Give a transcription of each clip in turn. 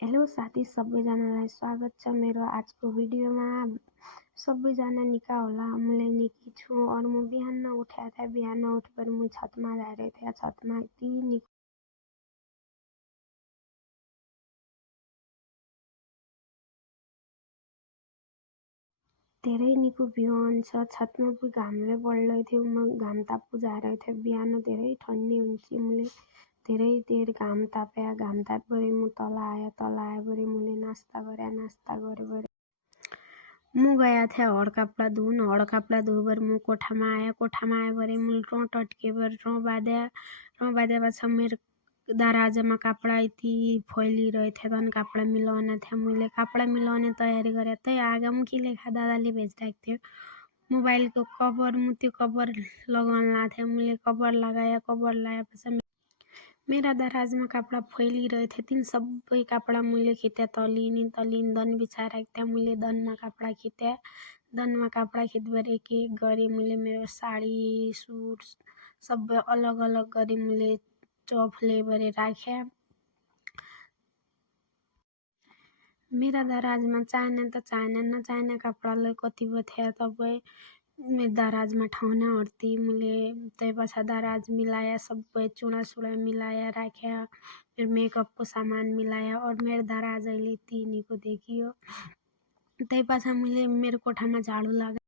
Hello साथी सबैजनालाई स्वागत छ मेरो आजको भिडियोमा। सबैजना निका होला, मैले निकी छु। और म बिहान उठ्या थिएँ, बिहान उठेर म छतमा गएर थिएँ। छतमा यति निको धेरै निको भ्यू आउँछ। छतमा पनि घामले बढ्दै थियो, म घाम ताप्पु जाएर थिएँ। बिहान धेरै ठन्डी हुन्छ, मैले धेरै देर घाम ताप्या। घाम तापेर म तल आएँ मैले नास्ता गरेर म गया थिएँ हड कपडा धुन। हड कपडा धोएर म कोठामा आएँ मैले रौँ टट्केर रौँ बाँधे पाछा मेरो दराजमा कपडा यति फैलिरहेको थियो। कपडा मिलाउने थिएँ, मैले कपडा मिलाउने तयारी गरेँ। त्यही आगामा के लेखा दादाले भेजिरहेको थियो मोबाइलको कभर। म त्यो कभर लगाउन लाग्थेँ, मैले कभर लगाएपछि मेरा दराजमा कपडा फैलिरहेको थियो। तिन सबै कपडा मैले खिचेँ तलिनी दन बिछाएर राख्थेँ। मैले दनमा कपडा खिचेँ। दनमा कपडा खिचेर एक गरी मैले मेरो साडी सुट सबै अलग अलग गरी मैले चौफले भरे राखेँ। मेरा दराजमा चाहिने नचाहिने कपडाले कति थियो तपाईँ मेरो दराजमा ठाउँ न हट्ती। मैले त्यही पछा दराज मिलाया, सबै चुडा मिलाया राख्या। फिर मेकअपको सामान मिलाया और मेरो दराज अहिले यति निको देखियो। त्यही पछा मैले मेरो कोठामा झाडु लगाएँ।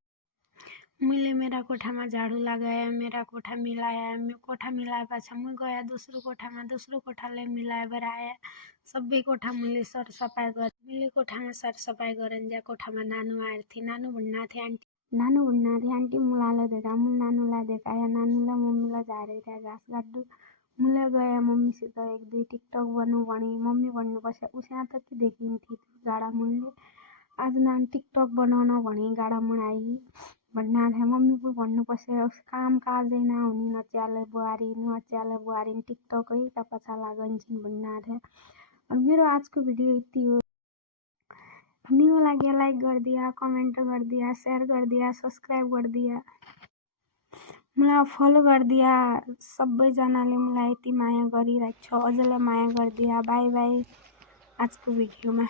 मैले मेरा कोठामा झाडु लगाएँ, मेरा कोठा मिलाया। कोठा मिलाएपछि म गएँ दोस्रो कोठाले मिलाएर आएँ। सबै कोठा मैले सरसफाइ गरेँ। मैले कोठामा सरसफाइ गरेँ। कोठामा नानु आएर थिएँ। नानु भन्ना थिएँ आन्टी मुलाले देखा। मैं नानुलाई देखाया, नानुलाई मम्मीलाई झारे थिएँ घाँस काट्दु। मैले गएँ मम्मीसित एक दुई टिकटक बनाऊ भनी। मम्मी भन्नुपर्छ उस्याँ त के देखिन्थी गाडा मुनले, आज नान टिकटक बनाउन भनी गाडा मुन आई भन्ना थिएँ। मम्मी पनि भन्नुपर्छ काम काजै नहुने नच्याले बुहारी टिकटकै का पछा लागन्छन् भन्ना थिएँ। और मेरो आजको भिडियो यति हो। निको लाग्यो लाइक गरिदिया, कमेन्ट गरिदिया, शेयर गरिदिया, सब्सक्राइब गरिदिया, मलाई फलो गरिदिया। सबैजनाले मलाई यति माया गरिरहेको छ, अझैलाई माया गरिदिया। बाई बाई आजको भिडियोमा।